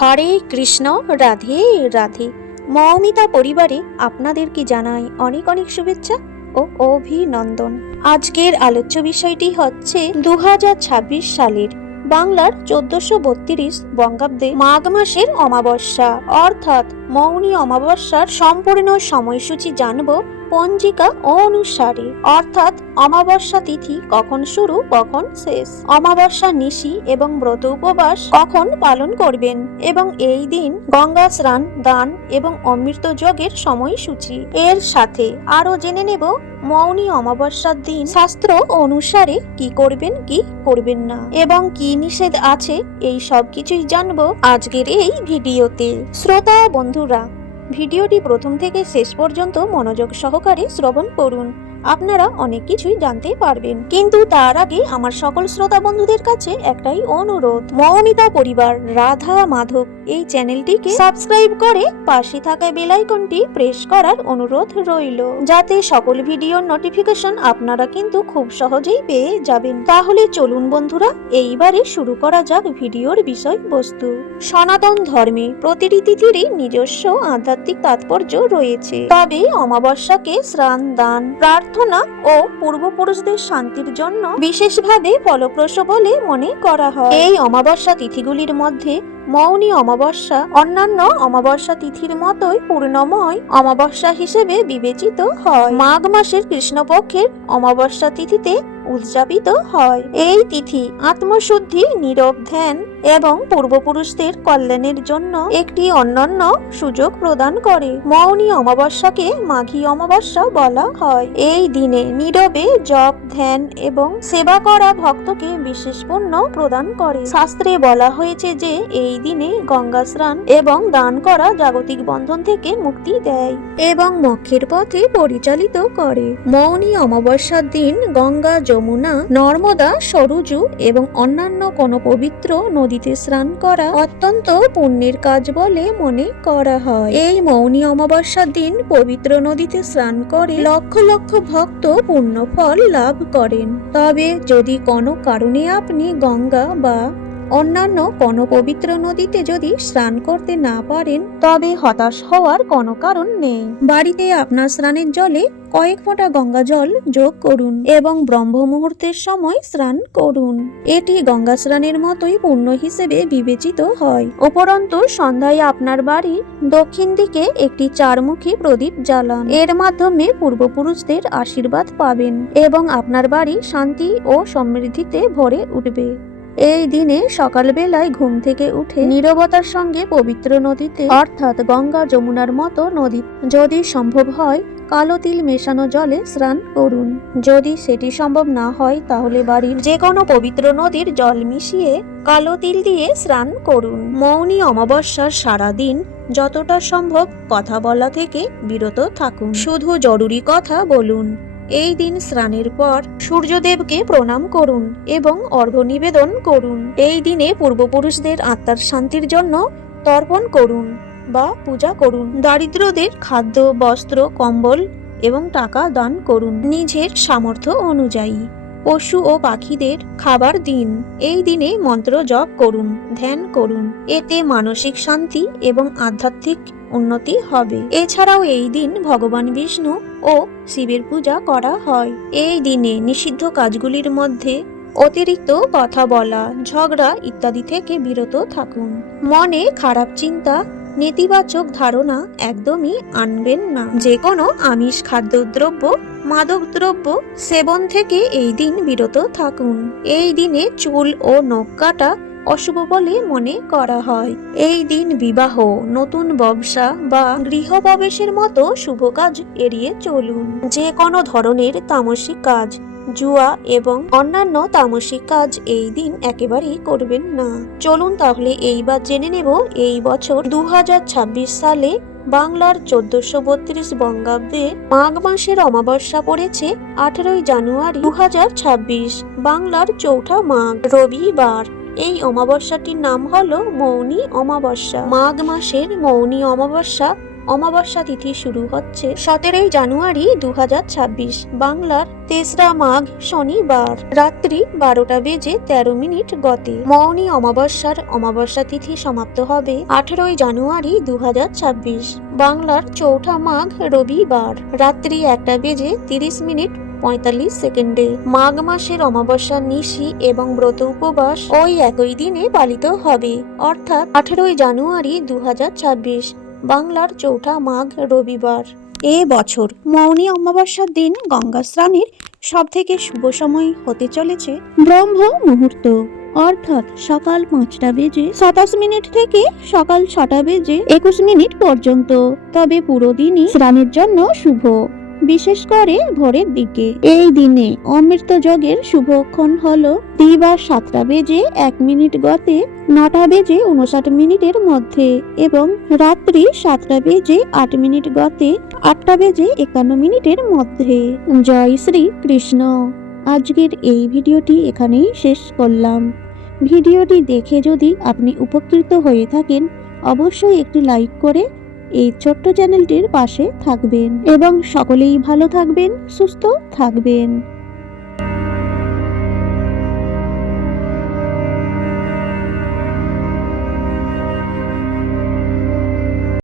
হরে কৃষ্ণ, রাধে রাধে। মৌমিতা পরিবারে আপনাদেরকে জানাই অনেক অনেক শুভেচ্ছা ও অভিনন্দন। আজকের আলোচ্য বিষয়টি হচ্ছে 2026 সালের বাংলার 1432 বঙ্গাব্দে মাঘ মাসের অমাবস্যা অর্থাৎ মৌনী অমাবস্যার সম্পূর্ণ সময়সূচি জানব পঞ্জিকা অনুসারে, অর্থাৎ অমাবস্যা তিথি কখন শুরু কখন শেষ, অমাবস্যা নিশি এবং ব্রত উপবাস কখন পালন করবেন এবং এই দিন গঙ্গা স্নান, দান এবং অমৃত যোগের সময়সূচি। এর সাথে আরো জেনে নেব মৌনী অমাবস্যার দিন শাস্ত্র অনুসারে কি করবেন কি করবেন না এবং কি নিষেধ আছে, এই সব কিছুই জানবো আজকের এই ভিডিওতে। শ্রোতা বন্ধুরা, ভিডিওটি প্রথম থেকে শেষ পর্যন্ত মনোযোগ সহকারে শ্রবণ করুন, আপনারা অনেক কিছুই জানতে পারবেন। কিন্তু তার আগে আমার সকল শ্রোতা বন্ধুদের কাছে একটাই অনুরোধ, মৌমিতা পরিবার রাধা মাধব এই চ্যানেলটিকে সাবস্ক্রাইব করে পাশে থাকা বেল আইকনটি প্রেস করার অনুরোধ রইল, যাতে সকল ভিডিওর নোটিফিকেশন আপনারা কিন্তু খুব সহজেই পেয়ে যাবেন। তাহলে চলুন বন্ধুরা, এইবারে শুরু করা যাক ভিডিওর বিষয়বস্তু। সনাতন ধর্মে প্রতিটি তিথিরই নিজস্ব আধ্যাত্মিক তাৎপর্য রয়েছে, তবে অমাবস্যাকে স্নান, দান, প্রার্থনা ও পূর্বপুরুষদের শান্তির জন্য বিশেষভাবে ফলপ্রসূ বলে মনে করা হয়। এই অমাবস্যা তিথিগুলির মধ্যে মৌনী অমাবস্যা অন্যান্য অমাবস্যা তিথির মতোই পূর্ণময় অমাবস্যা হিসেবে বিবেচিত হয়। মাঘ মাসের কৃষ্ণপক্ষের অমাবস্যা তিথিতে উদযাপিত হয়। এই তিথি আত্মশুদ্ধি, নীরব ধ্যান এবং পূর্বপুরুষদের কল্যাণের জন্য একটি অনন্য সুযোগ প্রদান করে। মৌনী অমাবস্যাকে মাঘী অমাবস্যা বলা হয়। এই দিনে নীরবে জপ, ধ্যান এবং সেবা করা ভক্তকে বিশেষ পুণ্য প্রদান করে। শাস্ত্রে বলা হয়েছে যে এই দিনে গঙ্গা স্নান এবং দান করা জাগতিক বন্ধন থেকে মুক্তি দেয় এবং মোক্ষের পথে পরিচালিত করে। মৌনী অমাবস্যার দিন গঙ্গা, যমুনা, নর্মদা, সরযূ এবং অন্যান্য কোনো পবিত্র নদীতে স্নান করা অত্যন্ত পুণ্যের কাজ বলে মনে করা হয়। এই মৌনী অমাবস্যার দিন পবিত্র নদীতে স্নান করে লক্ষ লক্ষ ভক্ত পুণ্য ফল লাভ করেন। তবে যদি কোনো কারণে আপনি গঙ্গা বা অন্যান্য কোনো পবিত্র নদীতে যদি স্নান করতে না পারেন, তবে হতাশ হওয়ার কোনো কারণ নেই। বাড়িতে আপনার স্নানের জলে কয়েক ফোঁটা গঙ্গা জল যোগ করুন এবং ব্রহ্ম মুহূর্তের সময় স্নান করুন। এটি গঙ্গা স্নানের মতোই পুণ্য হিসেবে বিবেচিত হয়। উপরন্তু সন্ধ্যায় আপনার বাড়ির দক্ষিণ দিকে একটি চারমুখী প্রদীপ জ্বালান। এর মাধ্যমে পূর্বপুরুষদের আশীর্বাদ পাবেন এবং আপনার বাড়ি শান্তি ও সমৃদ্ধিতে ভরে উঠবে। এই দিনে সকালবেলায় ঘুম থেকে উঠে নীরবতার সঙ্গে পবিত্র নদীতে অর্থাৎ গঙ্গা, যমুনার মতো নদী যদি সম্ভব হয় কালো তিল মেশানো জলে স্নান করুন। যদি সেটি সম্ভব না হয় তাহলে বাড়ির যে কোনো পবিত্র নদীর জল মিশিয়ে কালো তিল দিয়ে স্নান করুন। মৌনী অমাবস্যার সারা দিন যতটা সম্ভব কথা বলা থেকে বিরত থাকুন, শুধু জরুরি কথা বলুন। এই দিন স্নানের পর সূর্যদেবকে প্রণাম করুন এবং অর্ঘ্য নিবেদন করুন। এই দিনে পূর্বপুরুষদের আত্মার শান্তির জন্য তর্পণ করুন বা পূজা করুন। দারিদ্রদের খাদ্য, বস্ত্র, কম্বল এবং টাকা দান করুন। নিজের সামর্থ্য অনুযায়ী পশু ও পাখিদের খাবার দিন। এই দিনে মন্ত্র জপ করুন, ধ্যান করুন, এতে মানসিক শান্তি এবং আধ্যাত্মিক উন্নতি হবে। এছাড়াও এই দিন ভগবান বিষ্ণু ও শিবের পূজা করা হয়। এই দিনে নিষিদ্ধ কাজগুলির মধ্যে অতিরিক্ত কথা বলা, ঝগড়া ইত্যাদি থেকে বিরত থাকুন। মনে খারাপ চিন্তা, নেতিবাচক ধারণা একদমই আনবেন না। যে কোনো আমিষ খাদ্যদ্রব্য, মাদক দ্রব্য সেবন থেকে এই দিন বিরত থাকুন। এই দিনে চুল ও নখ কাটা অশুভ বলে মনে করা হয়। এই দিন বিবাহ, নতুন ব্যবসা বা গৃহপ্রবেশের মতো শুভ কাজ এড়িয়ে চলুন। যে কোনো ধরনের তামসিক কাজ, জুয়া এবং অন্যান্য তামসিক কাজ এই দিন একেবারেই করবেন না। চলুন তাহলে এইবার জেনে নেব এই বছর 2026 সালে বাংলার 1432 বঙ্গাব্দে মাঘ মাসের অমাবস্যা পড়েছে 18 জানুয়ারি 2026, বাংলার চৌঠা মাঘ, রবিবার। এই অমাবস্যাটির নাম হলো মৌনী অমাবস্যা। মাঘ মাসের মৌনী অমাবস্যা অমাবস্যা তিথি শুরু হচ্ছে 17 জানুয়ারি 2026, বাংলার 3রা মাঘ শনিবার রাত্রি 12টা বেজে 13 মিনিট গতে। মৌনী অমাবস্যার অমাবস্যা তিথি সমাপ্ত হবে 18 জানুয়ারি 2026, বাংলার 4ঠা মাঘ রবিবার রাত্রি 1টা বেজে 30 মিনিট 45 সেকেন্ডে। মাঘ মাসের অমাবস্যার নিশি এবং ব্রত উপবাস ওই একই দিনে পালিত হবে, অর্থাৎ 18 জানুয়ারি 2026, বাংলার 4ঠা মাঘ রবিবার। এ বছর মৌনী অমাবস্যার দিন গঙ্গা স্নানের সব থেকে শুভ সময় হতে চলেছে ব্রহ্ম মুহূর্ত, অর্থাৎ সকাল 5টা বেজে 27 মিনিট থেকে সকাল 6টা বেজে 21 মিনিট পর্যন্ত। তবে পুরো দিনই স্নানের জন্য শুভ, বিশেষ করে ভোরের দিকে। এই দিনে অমৃত যোগের শুভক্ষণ হলো দিবার 7টা বেজে 1 মিনিট গতে 9টা বেজে 59 মিনিটের মধ্যে এবং রাত্রি 7টা বেজে 8 মিনিট গতে 8টা বেজে 51 মিনিটের মধ্যে। জয় শ্রী কৃষ্ণ। আজকের এই ভিডিওটি এখানেই শেষ করলাম। ভিডিওটি দেখে যদি আপনি উপকৃত হয়ে থাকেন, অবশ্যই একটি লাইক করে এই ছোট্ট চ্যানেলটির পাশে থাকবেন এবং সকলেই ভালো থাকবেন, সুস্থ থাকবেন।